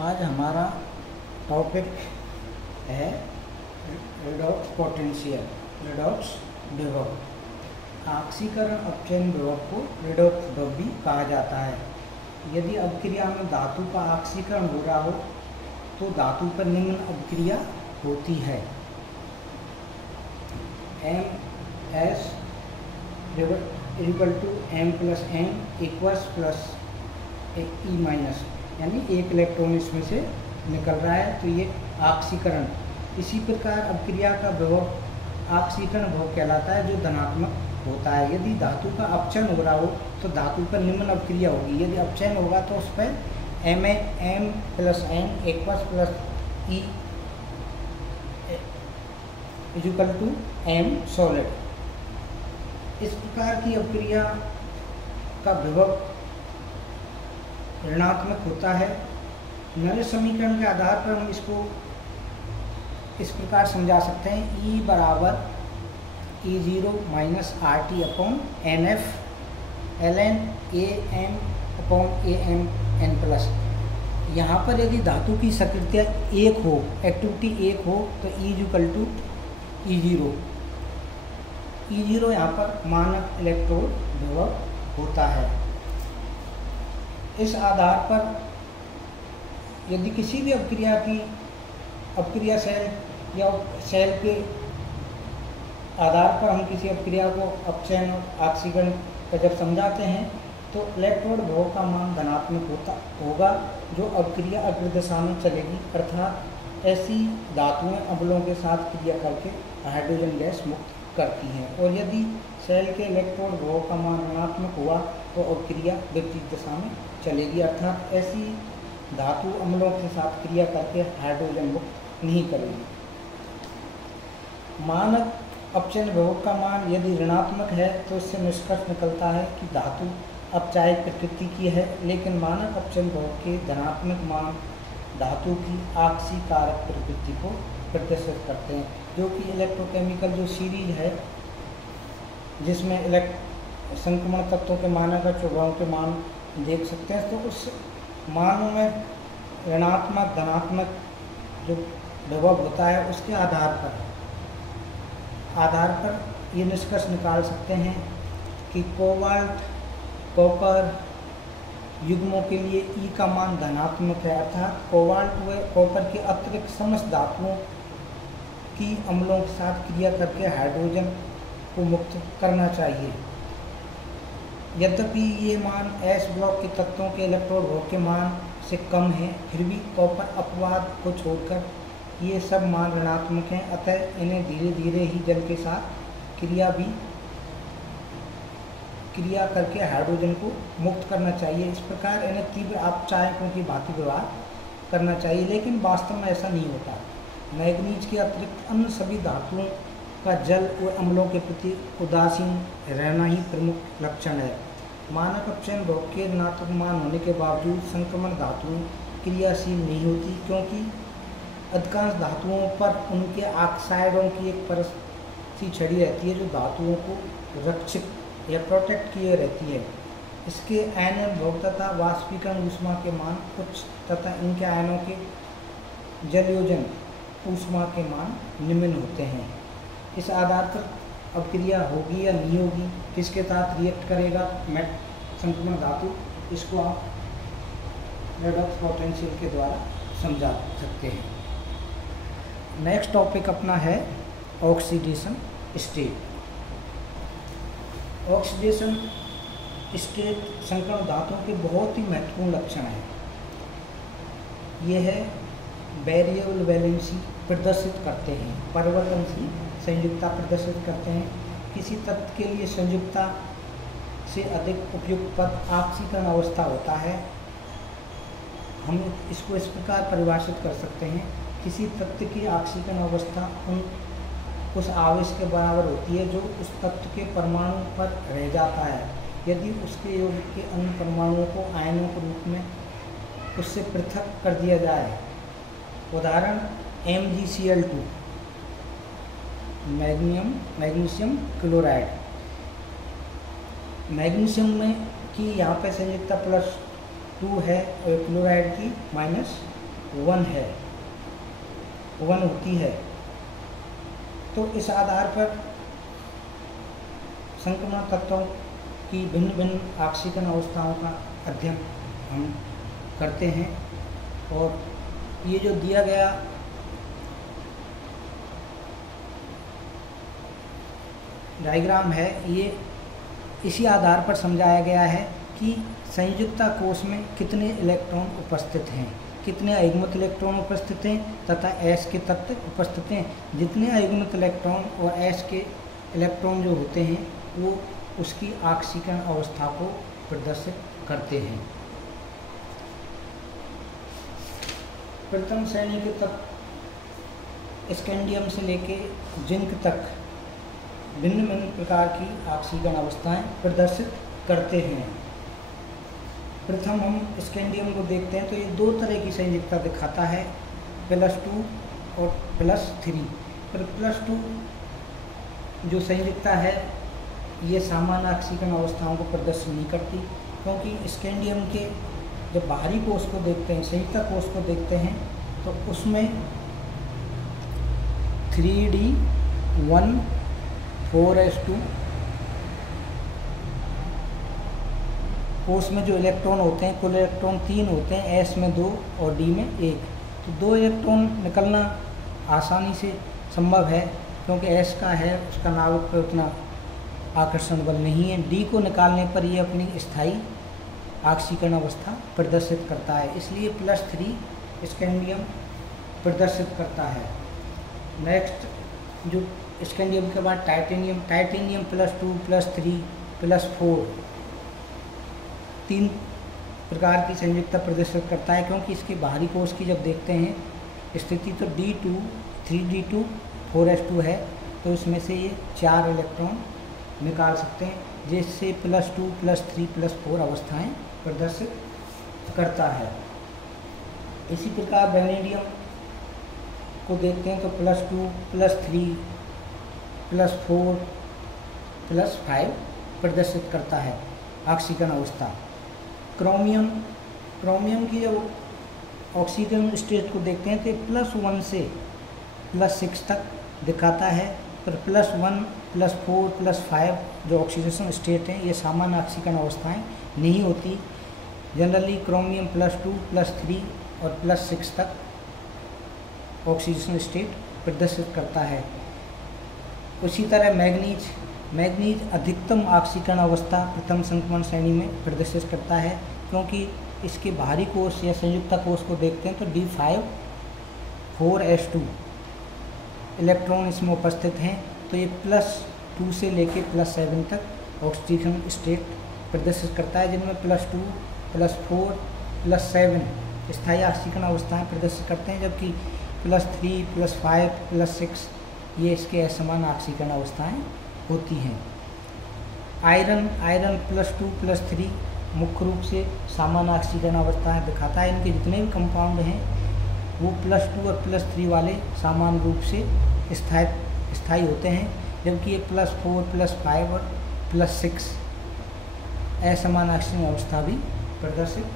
आज हमारा टॉपिक है रेडॉक्स पोटेंशियल, रेडॉक्स विभव। ऑक्सीकरण अपचयन विभव को रेडॉक्स विभव भी कहा जाता है। यदि अभिक्रिया में धातु का ऑक्सीकरण हो रहा हो तो धातु पर निम्न अभिक्रिया होती है। MS equal to M plus N equals plus E minus, यानी एक इलेक्ट्रॉन इसमें से निकल रहा है तो ये ऑक्सीकरण। इसी प्रकार अभिक्रिया का विभव ऑक्सीकरण विभव कहलाता है जो धनात्मक होता है। यदि धातु का अपचयन हो रहा हो तो धातु पर निम्न अभिक्रिया होगी। यदि अपचयन होगा तो उस पर M plus N equals plus E equal to M solid. इस प्रकार की अभिक्रिया का विभव ऋणात्मक होता है। नरे समीकरण के आधार पर हम इसको इस प्रकार समझा सकते हैं। E बराबर E0 minus RT upon NF ln AM upon AM N plus. यहाँ पर यदि धातु की सक्रियता एक हो, एक्टिविटी एक हो, तो E equal to E0। E0 यहाँ पर मानक इलेक्ट्रोड विभव होता है। इस आधार पर यदि किसी भी अभिक्रिया सेल या सेल के आधार पर हम किसी अभिक्रिया को अपचयन और ऑक्सीकरण का जब समझाते हैं तो इलेक्ट्रोड विभव का मान धनात्मक होगा जो अभिक्रिया अग्र दिशा में चलेगी, अर्थात ऐसी धातुएं अम्लों के साथ क्रिया करके हाइड्रोजन गैस मुक्त करती हैं। और यदि सेल के इलेक्ट्रोड विभव का मान ऋणात्मक हुआ तो अभिक्रिया विपरीत दिशा में चलेगी, अर्थात ऐसी धातु अम्लों के साथ क्रिया करके हाइड्रोजन मुक्त नहीं करेगी। मानक अपचयन विभव का मान यदि ऋणात्मक है तो इससे निष्कर्ष निकलता है कि धातु अपचायक प्रकृति की है, लेकिन मानक अपचयन विभव के धनात्मक मान धातु की ऑक्सीकारक प्रकृति को प्रदर्शित करते हैं, जो कि इलेक्ट्रोकेमिकल जो सीरीज है जिसमें संक्रमण तत्वों के मानक और चौड़ाओं के मान देख सकते हैं, तो उस मानों में ऋणात्मक धनात्मक जो विभव होता है उसके आधार पर ये निष्कर्ष निकाल सकते हैं कि कोबाल्ट कॉपर युग्मों के लिए E का मान धनात्मक है, अर्थात कोबाल्ट व कॉपर के अतिरिक्त समस्त धातुओं की अम्लों के साथ क्रिया करके हाइड्रोजन को मुक्त करना चाहिए। यद्यपि ये मान S ब्लॉक के तत्वों के इलेक्ट्रोड विभव के मान से कम है, फिर भी कॉपर अपवाद को छोड़कर ये सब मान ऋणात्मक हैं, अतः इन्हें धीरे धीरे ही जल के साथ क्रिया करके हाइड्रोजन को मुक्त करना चाहिए। इस प्रकार इन्हें तीव्र अपचायकों की भांति व्यवहार करना चाहिए, लेकिन वास्तव में ऐसा नहीं होता। मैग्नीज के अतिरिक्त अन्य सभी धातुओं का जल व अम्लों के प्रति उदासीन रहना ही प्रमुख लक्षण है। मानक अपचयन विभव के ऋणात्मक मान होने के बावजूद संक्रमण धातुएं क्रियाशील नहीं होती, क्योंकि अधिकांश धातुओं पर उनके ऑक्साइडों की एक परत सी छड़ी रहती है जो धातुओं को रक्षित या प्रोटेक्ट किए रहती है। इसके आयनन विभव तथा वाष्पीकरण ऊष्मा के मान उच्च तथा इनके आयनों के जलयोजन ऊष्मा के मान निम्न होते हैं। इस आधार पर अभिक्रिया होगी या नहीं होगी, किसके साथ रिएक्ट करेगा संक्रमण धातु, इसको आप रेडॉक्स पोटेंशियल के द्वारा समझा सकते हैं। नेक्स्ट टॉपिक अपना है ऑक्सीडेशन स्टेट। ऑक्सीडेशन स्टेट संक्रमण धातुओं के बहुत ही महत्वपूर्ण लक्षण है। यह है वेरिएबल वैलेंसी प्रदर्शित करते हैं, परिवर्तनशील संयुक्ता प्रदर्शित करते हैं। किसी तत्व के लिए संयुक्ता से अधिक उपयुक्त पद ऑक्सीकरण अवस्था होता है। हम इसको इस प्रकार परिभाषित कर सकते हैं, किसी तत्व की ऑक्सीकरण अवस्था उस आवेश के बराबर होती है जो उस तत्व के परमाणु पर रह जाता है यदि उसके यौगिक के अन्य परमाणुओं को आयनों के रूप में उससे पृथक कर दिया जाए। उदाहरण MgCl2 मैग्नीशियम क्लोराइड। मैग्नीशियम में की यहाँ पे संयुक्ता +2 है और क्लोराइड की 1 है, 1 होती है। तो इस आधार पर संक्रमण तत्वों की भिन्न भिन्न ऑक्सीकरण अवस्थाओं का अध्ययन हम करते हैं। और ये जो दिया गया डायग्राम है, ये इसी आधार पर समझाया गया है कि संयुक्ता कोष में कितने इलेक्ट्रॉन उपस्थित हैं, कितने अयुग्मित इलेक्ट्रॉन उपस्थित हैं तथा एस के तत्व उपस्थित हैं। जितने अयुग्मित इलेक्ट्रॉन और एस के इलेक्ट्रॉन जो होते हैं वो उसकी ऑक्सीकरण अवस्था को प्रदर्शित करते हैं। प्रथम श्रेणी के तत्व स्कैंडियम से लेके जिंक तक भिन्न भिन्न प्रकार की ऑक्सीकरण अवस्थाएं प्रदर्शित करते हैं। प्रथम हम स्कैंडियम को देखते हैं तो ये 2 तरह की संयुक्ता दिखाता है, +2 और +3। पर +2 जो संयुक्ता है ये सामान्य ऑक्सीकरण अवस्थाओं को प्रदर्शित नहीं करती, क्योंकि स्कैंडियम के जब बाहरी कोष को देखते हैं, संयुक्ता कोष को देखते हैं, तो उसमें 3D1 4s2 कोष में जो इलेक्ट्रॉन होते हैं, कुल इलेक्ट्रॉन 3 होते हैं, एस में 2 और डी में 1। तो 2 इलेक्ट्रॉन निकलना आसानी से संभव है, क्योंकि एस का है उसका नाभिक पर उतना आकर्षण बल नहीं है। डी को निकालने पर ये अपनी स्थायी ऑक्सीकरण अवस्था प्रदर्शित करता है, इसलिए +3 स्कैंडियम प्रदर्शित करता है। नेक्स्ट जो स्कैंडियम के बाद टाइटेनियम, टाइटेनियम +2 +3 +4 3 प्रकार की संयुक्ता प्रदर्शित करता है, क्योंकि इसके बाहरी कोष की जब देखते हैं स्थिति तो D2 3D2 4s2 है, तो इसमें से ये 4 इलेक्ट्रॉन निकाल सकते हैं, जिससे +2 +3 +4 अवस्थाएं प्रदर्शित करता है। इसी प्रकार वैनेडियम को देखते हैं तो +2 +3 +4 +5 प्रदर्शित करता है ऑक्सीकरण अवस्था। क्रोमियम, क्रोमियम की जब ऑक्सीजन स्टेट को देखते हैं तो +1 से +6 तक दिखाता है, पर +1 +4 +5 जो ऑक्सीडेशन स्टेट हैं ये सामान्य ऑक्सीकरण अवस्थाएं नहीं होती। जनरली क्रोमियम +2 +3 और +6 तक ऑक्सीडेशन स्टेट प्रदर्शित करता है। उसी तरह मैग्नीज, मैग्नीज अधिकतम ऑक्सीकरण अवस्था प्रथम संक्रमण श्रेणी में प्रदर्शित करता है, क्योंकि इसके बाहरी कोष या संयुक्ता कोष को देखते हैं तो D5 4s2 इलेक्ट्रॉन इसमें उपस्थित हैं, तो ये +2 से लेके +7 तक ऑक्सीजन स्टेट प्रदर्शित करता है, जिनमें +2 +4 +7 स्थायी ऑक्सीकरण अवस्थाएं प्रदर्शित करते हैं, जबकि +3 +5 +6 ये इसके असमान ऑक्सीकरण अवस्थाएं होती हैं। आयरन, आयरन +2 +3 मुख्य रूप से सामान्य ऑक्सीकरण अवस्थाएं दिखाता है। इनके जितने भी कंपाउंड हैं वो +2 और +3 वाले सामान्य रूप से स्थायी होते हैं, जबकि ये +4 +5 और +6 असमान ऑक्सीकरण अवस्था भी प्रदर्शित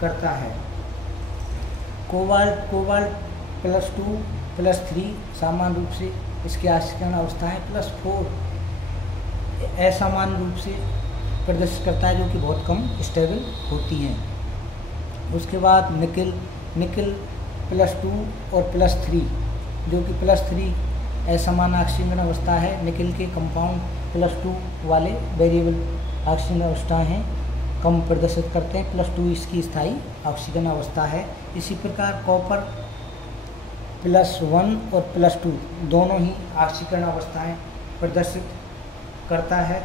करता है। कोबाल्ट, कोबाल्ट +2 +3 सामान्य रूप से इसकी ऑक्सीकरण अवस्थाएं +4 असामान्य रूप से प्रदर्शित करता है, जो कि बहुत कम स्टेबल होती हैं। उसके बाद निकिल, निकिल +2 और +3 जो कि +3 असमान ऑक्सीकरण अवस्था है। निकिल के कंपाउंड +2 वाले वेरिएबल ऑक्सीकरण अवस्था हैं, कम प्रदर्शित करते हैं, +2 इसकी स्थायी ऑक्सीकरण अवस्था है। इसी प्रकार कॉपर +1 और +2 दोनों ही ऑक्सीकरण अवस्थाएं प्रदर्शित करता है,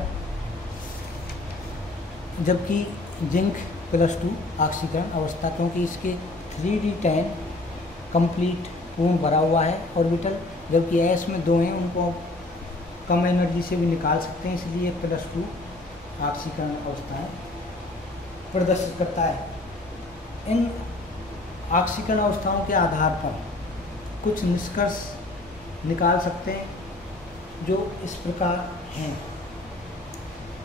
जबकि जिंक +2 ऑक्सीकरण अवस्था, क्योंकि इसके 3D10 कंप्लीट पूर्ण भरा हुआ है ऑर्बिटल, जबकि एस में 2 हैं, उनको कम एनर्जी से भी निकाल सकते हैं, इसलिए +2 ऑक्सीकरण अवस्थाएं प्रदर्शित करता है। इन ऑक्सीकरण अवस्थाओं के आधार पर कुछ निष्कर्ष निकाल सकते हैं, जो इस प्रकार हैं।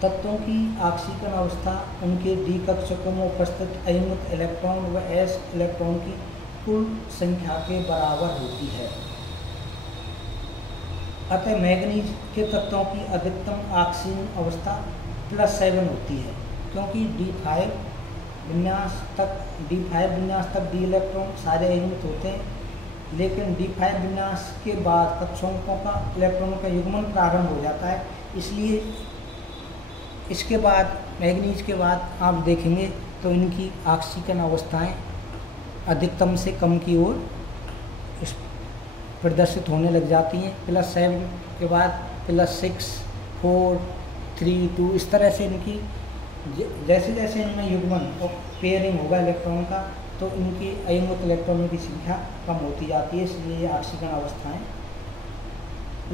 तत्वों की ऑक्सीकरण अवस्था उनके डी कक्षकों में उपस्थित अयुग्मित इलेक्ट्रॉन व एस इलेक्ट्रॉन की कुल संख्या के बराबर होती है। अतः मैग्नीज के तत्वों की अधिकतम ऑक्सीजन अवस्था +7 होती है, क्योंकि D5 विन्यास तक D इलेक्ट्रॉन सारे अयुग्मित होते हैं, लेकिन D5 विन्यास के बाद कक्षाओं का इलेक्ट्रॉनों का युग्मन प्रारंभ हो जाता है। इसलिए इसके बाद मैग्नीज के बाद आप देखेंगे तो इनकी ऑक्सीजन अवस्थाएं अधिकतम से कम की ओर प्रदर्शित होने लग जाती हैं। +7 के बाद +6, 4, 3, 2 इस तरह से इनकी जैसे जैसे इनमें युग्मन और पेयरिंग होगा इलेक्ट्रॉन का, तो इनकी अयुग्मित इलेक्ट्रॉनों की संख्या कम होती जाती है। इसलिए ये ऑक्सीजन अवस्थाएं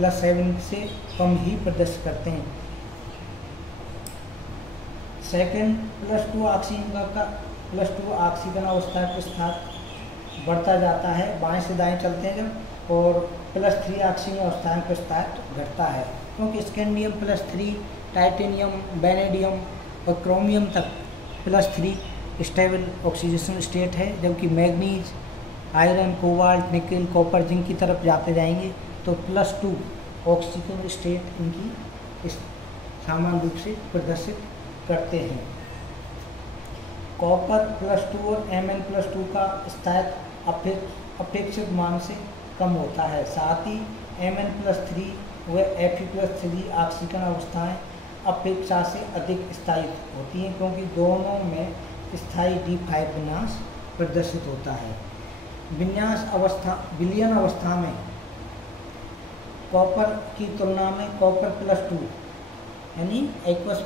+7 से कम ही प्रदर्शित करते हैं। सेकेंड, +2 ऑक्सीजन अवस्था के साथ बढ़ता जाता है, बाएं से दाएं चलते हैं जब, और +3 ऑक्सीजन अवस्थाएं के साथ घटता है, क्योंकि स्कैंडियम +3, टाइटेनियम, वेनेडियम और क्रोमियम तक +3 स्टेबल ऑक्सीडेशन स्टेट है, जबकि manganese, iron, cobalt, nickel, copper, zinc की तरफ जाते जाएंगे तो +2 ऑक्सीजन स्टेट इनकी सामान्य रूप से प्रदर्शित करते हैं। कॉपर +2 और Mn+2 का स्थायित्व अपेक्षित मान से कम होता है। साथ ही Mn+3 व Fe+3 ऑक्सीजन अवस्थाएं अपेक्षा से अधिक स्थायी होती हैं, क्योंकि दोनों में स्थायी D5 विन्यास प्रदर्शित होता है। विलयन अवस्था में कॉपर की तुलना में कॉपर +2 यानी एक्वस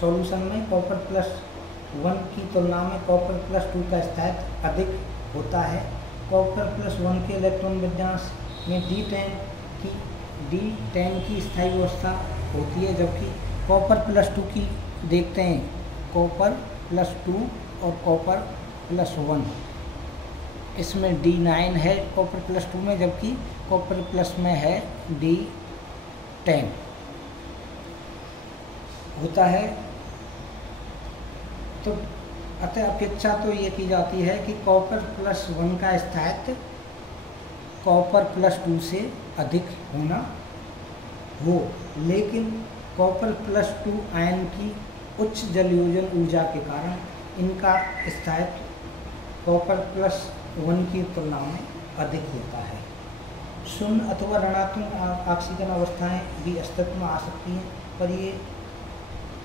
सॉल्यूशन में कॉपर +1 की तुलना में कॉपर +2 का स्थायित्व अधिक होता है। कॉपर +1 के इलेक्ट्रॉन विन्यास में D10 की स्थायी अवस्था होती है, जबकि कॉपर +2 की देखते हैं, कॉपर +2 और कॉपर +1, इसमें D9 है कॉपर +2 में, जबकि कॉपर प्लस में है D10 होता है। तो अतः अपेक्षा तो ये की जाती है कि कॉपर +1 का स्थायित्व कॉपर +2 से अधिक होना हो, लेकिन कॉपर +2 आयन की उच्च जलयोजन ऊर्जा के कारण इनका स्थायित्व कॉपर +1 की तुलना में अधिक होता है। शून्य अथवा ऋणात्मक ऑक्सीजन अवस्थाएं भी अस्तित्व में आ सकती हैं, पर ये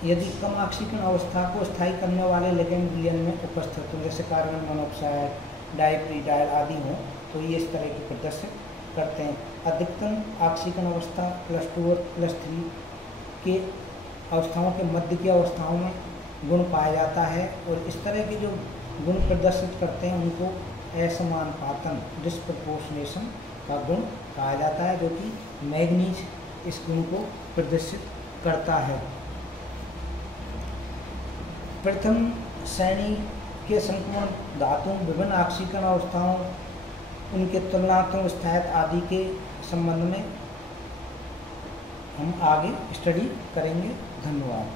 यदि कम ऑक्सीजन अवस्था को स्थायी करने वाले लिगेंड विलयन में उपस्थित हो, जैसे कार्बन मोनोऑक्साइड, डाइप्रीडाइल आदि हों, तो ये इस तरह की प्रदर्शित करते हैं। अधिकतम ऑक्सीजन अवस्था +2 और +3 के अवस्थाओं के मध्य की अवस्थाओं में गुण पाया जाता है, और इस तरह के जो गुण प्रदर्शित करते हैं उनको असमानुपातन डिस्प्रपोर्शनेशन का गुण कहा जाता है, जो कि मैग्नीज इस गुण को प्रदर्शित करता है। प्रथम श्रेणी के संपूर्ण धातुओं विभिन्न ऑक्सीजन अवस्थाओं, उनके तुलनात्मक स्थायित्व आदि के संबंध में हम आगे स्टडी करेंगे। धन्यवाद।